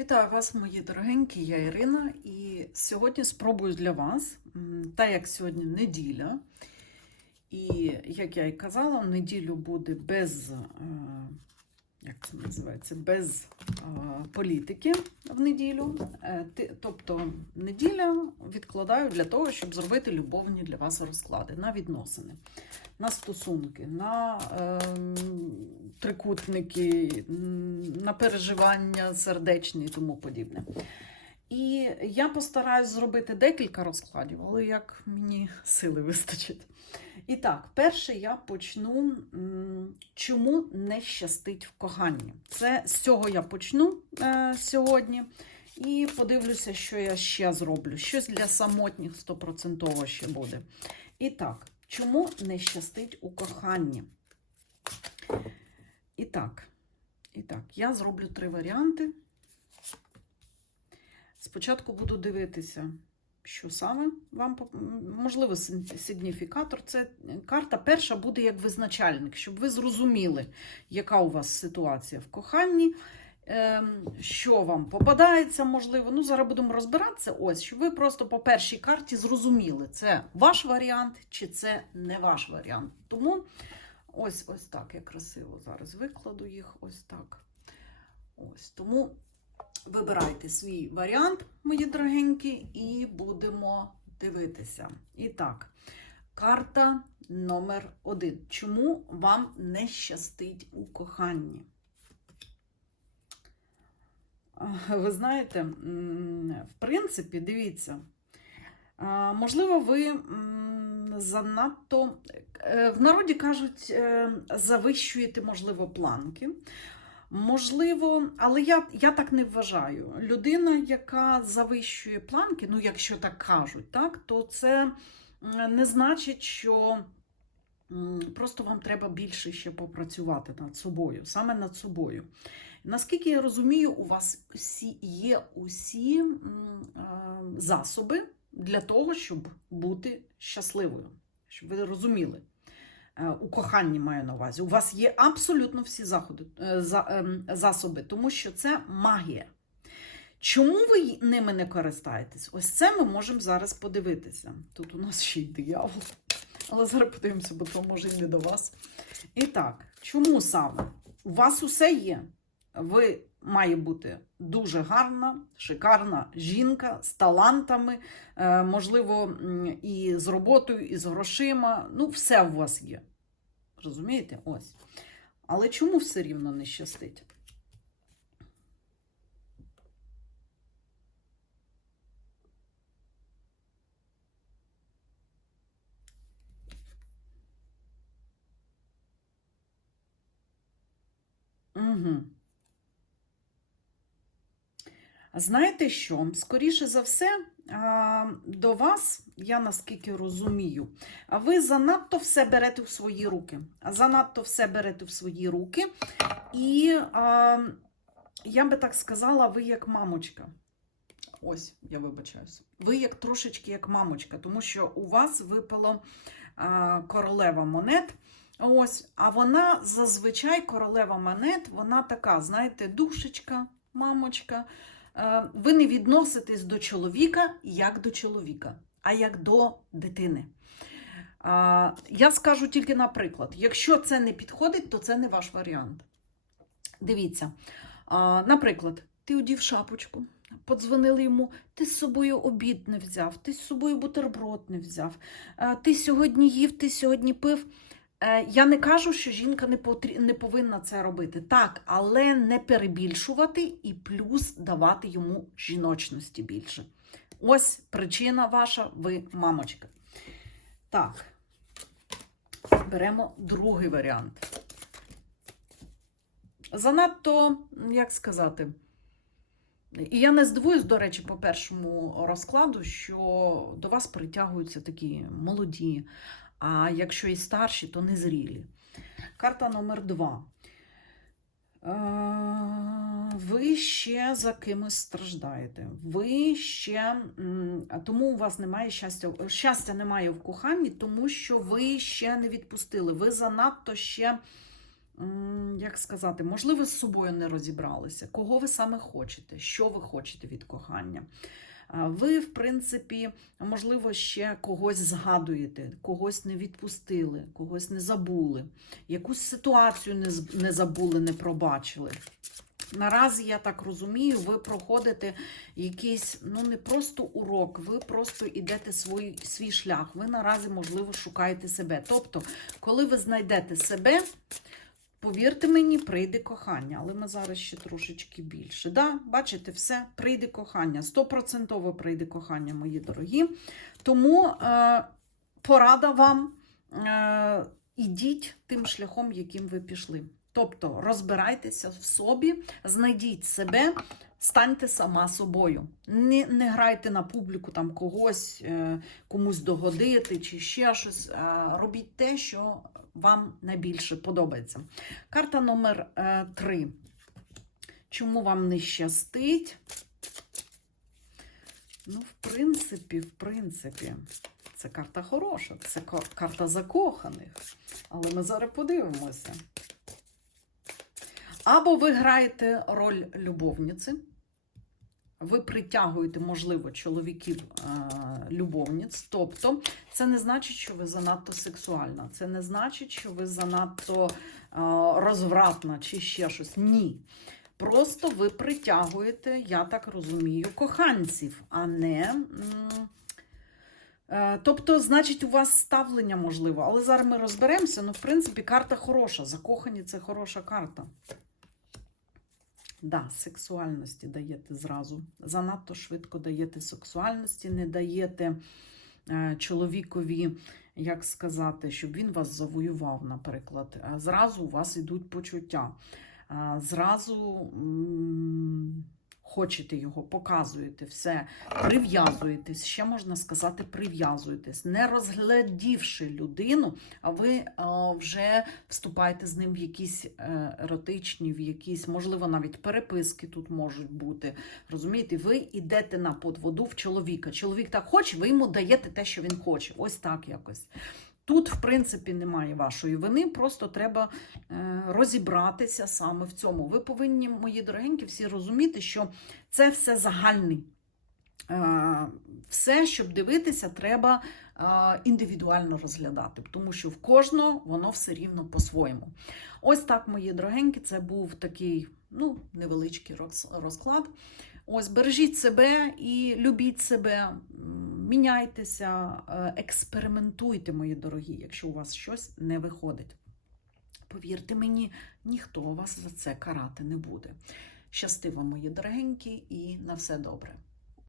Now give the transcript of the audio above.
Вітаю вас, мої дорогенькі, я Ірина, і сьогодні спробую для вас, так як сьогодні неділя, і як я і казала, неділю буде без, е, як це називається, без політики в неділю. Е, Тобто неділя відкладаю для того, щоб зробити любовні для вас розклади на відносини, на стосунки, на ем, трикутники, на переживання сердечні і тому подібне. І я постараюсь зробити декілька розкладів, але як мені сили вистачить. І так, перше я почну, чому не щастить в коханні. Це з цього я почну е, сьогодні. І подивлюся, що я ще зроблю. Щось для самотніх стопроцентово ще буде. І так, чому не щастить у коханні? І так, і так, я зроблю три варіанти. Спочатку буду дивитися, що саме вам можливо сигніфікатор. Це карта перша буде як визначальник, щоб ви зрозуміли, яка у вас ситуація в коханні, ем, що вам попадається, можливо. Ну, зараз будемо розбиратися. Ось, щоб ви просто по першій карті зрозуміли, це ваш варіант чи це не ваш варіант. Тому ось ось так я красиво зараз викладу їх. Ось так. Ось. Тому вибирайте свій варіант, мої дорогенькі, і будемо дивитися. І так, карта номер один. Чому вам не щастить у коханні? Ви знаєте, в принципі, дивіться, можливо, ви занадто, е, в народі кажуть, е, завищуєте, можливо, планки. Можливо, але я, я так не вважаю. Людина, яка завищує планки, ну, якщо так кажуть, так, то це не значить, що просто вам треба більше ще попрацювати над собою, саме над собою. Наскільки я розумію, у вас усі, є усі е, засоби для того, щоб бути щасливою, щоб ви розуміли. Е, У коханні маю на увазі. У вас є абсолютно всі заходи, е, ем, засоби, тому що це магія. Чому ви ними не користаєтесь? Ось це ми можемо зараз подивитися. Тут у нас ще й диявол. Але зараз подивимося, бо то може і не до вас. І так, чому саме? У вас усе є. Ви має бути дуже гарна, шикарна жінка з талантами, е, можливо, і з роботою, і з грошима. Ну, все у вас є. Розумієте? Ось. Але чому все рівно не щастить? Угу. Знаєте що? Скоріше за все, до вас, я наскільки розумію, ви занадто все берете в свої руки. Занадто все берете в свої руки. І я би так сказала, ви як мамочка. Ось, я вибачаюся. Ви як трошечки як мамочка, тому що у вас випало королева монет. Ось, а вона зазвичай королева монет, вона така, знаєте, душечка, мамочка. Е, Ви не відноситесь до чоловіка як до чоловіка, а як до дитини. Я скажу тільки наприклад: якщо це не підходить, то це не ваш варіант. Дивіться, наприклад, ти одів шапочку, подзвонили йому, ти з собою обід не взяв, ти з собою бутерброд не взяв, ти сьогодні їв, ти сьогодні пив. Е, Я не кажу, що жінка не, не повинна це робити. Так, але не перебільшувати і плюс давати йому жіночності більше. Ось причина ваша, ви мамочка. Так, беремо другий варіант. Занадто, як сказати, і я не здивуюсь, до речі, по першому розкладу, що до вас притягуються такі молоді, а якщо і старші, то незрілі. Карта номер два. Е, Ви ще за кимось страждаєте. Ви ще, тому у вас немає щастя. Щастя немає в коханні, тому що ви ще не відпустили. Ви занадто ще як сказати, можливо, з собою не розібралися, кого ви саме хочете, що ви хочете від кохання. Ви, в принципі, можливо, ще когось згадуєте, когось не відпустили, когось не забули, якусь ситуацію не забули, не пробачили. Наразі, я так розумію, ви проходите якийсь, ну не просто урок, ви просто йдете свій, свій шлях. Ви наразі, можливо, шукаєте себе. Тобто, коли ви знайдете себе, повірте мені, прийде кохання. Але ми зараз ще трошечки більше. Да? Бачите, все, прийде кохання. Стопроцентово прийде кохання, мої дорогі. Тому е, порада вам. Е, ідіть тим шляхом, яким ви пішли. Тобто розбирайтеся в собі, знайдіть себе, станьте сама собою. Не, не грайте на публіку там когось, е, комусь догодити чи ще щось. Робіть те, що вам найбільше подобається. Карта номер 3. Чому вам не щастить? Ну, в принципі, в принципі, це карта хороша, це карта закоханих. Але ми зараз подивимося. Або ви граєте роль любовниці, ви притягуєте, можливо, чоловіків е, любовниць. Тобто, це не значить, що ви занадто сексуальна, це не значить, що ви занадто е, розвратна чи ще щось. Ні. Просто ви притягуєте, я так розумію, коханців, а не. Е, Тобто, значить, у вас ставлення можливо, але зараз ми розберемося. Ну, в принципі, карта хороша. Закохані це хороша карта. Да, сексуальності даєте зразу. Занадто швидко даєте сексуальності, не даєте е, чоловікові, як сказати, щоб він вас завоював, наприклад. Е, Зразу у вас йдуть почуття. Е, Зразу хочете його, показуєте все, прив'язуєтесь, ще можна сказати, прив'язуєтесь, не розглядівши людину, а ви е, вже вступаєте з ним в якісь е, еротичні, в якісь, можливо, навіть переписки тут можуть бути. Розумієте, ви йдете на подводу в чоловіка. Чоловік так хоче, ви йому даєте те, що він хоче. Ось так якось. Тут, в принципі, немає вашої вини, просто треба е, розібратися саме в цьому. Ви повинні, мої дорогенькі, всі розуміти, що це все загальний. Е, все, щоб дивитися, треба е, індивідуально розглядати, тому що в кожного воно все рівно по-своєму. Ось так, мої дорогенькі, це був такий ну, невеличкий розклад. Ось бережіть себе і любіть себе, міняйтеся, е, експериментуйте, мої дорогі, якщо у вас щось не виходить. Повірте мені, ніхто вас за це карати не буде. Щасти вам, мої дорогенькі, і на все добре.